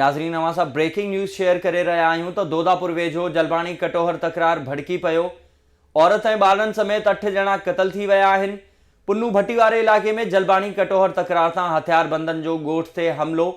नाज़रीन अवां सां ब्रेकिंग न्यूज़ शेयर करे रहिया आहियूं त दोदापुर वेझो जलबाणी कटोहर तकरार भड़की पियो। औरत ऐं ॿारनि समेत 8 ॼणा क़तल थी विया आहिनि। पुन्नू भट्टी वारे इलाइक़े में जलबाणी कटोहर तकरार सां हथियारबंदनि जो ॻोठ ते हमिलो।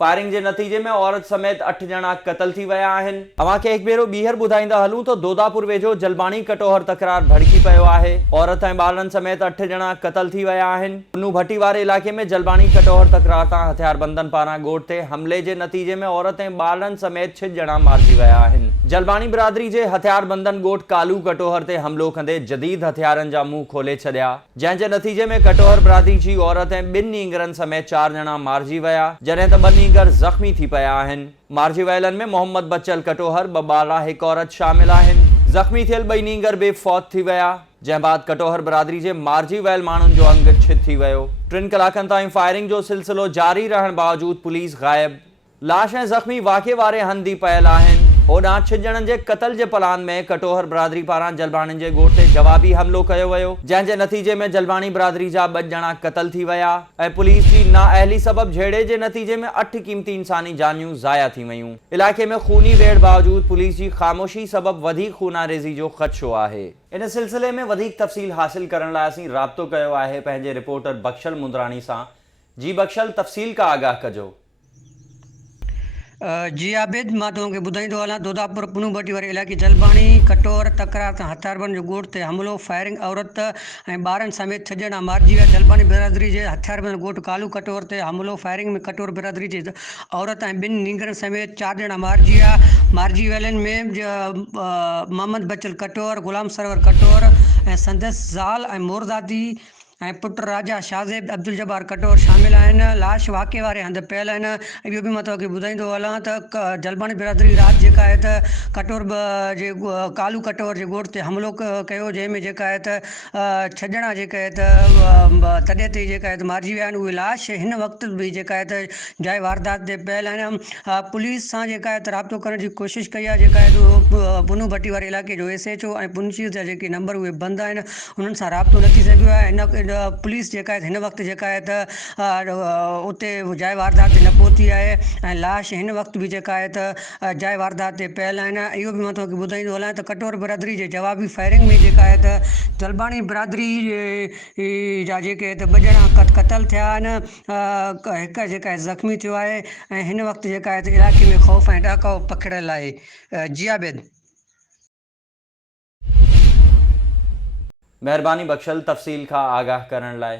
फायरिंग के नतीजे में औरत समेत 8 ॼणा क़तल थी विया आहिनि। अवां खे हिकु भेरो ॿीहर ॿुधाईंदा हलूं तो दोदापुर वेझो जलबाणी कटोहर तकरार भड़की पियो आहे। औरत ऐं ॿारनि समेत 8 ॼणा क़तल थी विया आहिनि। पुन्नू भट्टी वारे इलाइक़े में जलबाणी कटोहर तकरार सां हथियारबंदनि पारां ॻोठ ते हमले जे नतीजे में औरत ऐं ॿारनि समेत 6 ॼणा मारिजी विया आहिनि। जलबाणी बिरादरी जे हथियारबंदनि ॻोठ कालू कटोहर ते हमलो कंदे जदीद हथियारनि जा मुंह खोले छॾिया, जंहिं जे नतीजे में कटोहर बिरादरी जी औरत ऐं 2 नींगरनि समेत 4 ॼणा मारिजी विया, जॾहिं त 2 नींगर ज़ख्मी थी पिया आहिनि। मारिजी वियलनि में मोहम्मद बच्चल कटोहर, 2 ॿार, 1 औरत शामिल आहिनि। ज़ख्मी थियल 2 नींगर बि फौत थी विया, जंहिं बाद कटोहर बिरादरी जे मारिजी वियल माण्हुनि जो अंग छित थी वियो। 3 कलाकनि ताईं फायरिंग जो सिलसिलो जारी रहण बावजूद पुलिस गायब। लाश ऐं ज़ख्मी वाक़े वारे हंधि ई पियल आहिनि। होॾां 6 ॼणनि जे क़तल जे प्लान में कटोहर बिरादरी पारां जलबाणी जे ॻोठ ते जवाबी हमलो कयो वियो, जंहिं जे नतीजे में जलबाणी बिरादरी जा 2 ॼणा क़तल थी विया ऐं पुलिस जी नाअहली सबब झेड़े जे नतीजे में 8 क़ीमती इंसानी जानियूं ज़ाया थी वियूं। इलाइक़े में खूनी वेढ़ बावजूद पुलिस जी ख़ामोशी सबब वधीक खूनारेज़ी जो ख़दशो आहे। इन सिलसिले में वधीक तफ़सील हासिल करण लाइ असीं राब्तो कयो आहे पंहिंजे रिपोर्टर बख्शल मुंदरानी सां। जी बख्शल, तफ़सील का आगाह कजो। जी आबिद, मां तव्हांखे ॿुधाईंदो हलां। दोदापुर पुन्नू भट्टी वारे इलाइक़े जलबाणी कटोहर तकरार सां हथियारबंद जो ॻोठ ते हमिलो। फायरिंग औरत ऐं ॿारनि समेत 6 ॼणा मारिजी विया। जलबाणी बिरादरी जे हथियारबंद ॻोठ कालू कटोहर ते हमिलो। फायरिंग में कटोहर बिरादरी जे औरत ऐं 2 नींगरनि समेत 4 ॼणा मारिजी विया। मारिजी वियलनि में मोहम्मद बच्चल कटोहर, गुलाम सरवर कटोहर ऐं संदसि ज़ाल ऐं मोरदादी ऐं पुट राजा शाहज़ेब अब्दुल जब्बार कटोहर शामिल आहिनि। लाश वाक़े वारे हंधि पियल आहिनि। ऐं इहो बि मां तव्हांखे ॿुधाईंदो हलां त जलबाणी बिरादरी राति जेका आहे त कटोहर जे कालू कटोहर जे ॻोठ ते हमिलो कयो, जंहिंमें जेका आहे त 6 ॼणा जेका आहे त तॾहिं ते जेका आहे त मारिजी विया आहिनि। उहे लाश हिन वक़्तु बि जेका आहे त जाइ वारदात ते पियल आहिनि। पुलिस सां जेका आहे त राब्तो करण जी कोशिशि कई आहे। जेका आहे त पुन्नू भट्टी वारे इलाइक़े जो SHO ऐं पुंछी जा जेके नंबर उहे बंदि आहिनि, उन्हनि सां राब्तो न थी सघियो आहे। हिन पुलिस जेका आहे हिन वक़्तु जेका आहे त उते जाइ वारदात ते न पहुती आहे ऐं लाश हिन वक़्तु बि जेका आहे त जाइ वारदात ते पियल आहिनि। इहो बि मां तव्हांखे ॿुधाईंदो हलां त कटोहर बिरादरी जे जवाबी फायरिंग में जेका आहे त जलबाणी बिरादरी जा जेके 2 ॼणा क़तल थिया आहिनि, हिकु जेका आहे ज़ख्मी थियो आहे ऐं हिन वक़्तु जेका आहे त इलाइक़े में ख़ौफ़ ऐं ॾाको पखिड़ियल आहे। जी आबिद। महिरबानी बख्शल, तफ़सील खां आगाह करण लाइ।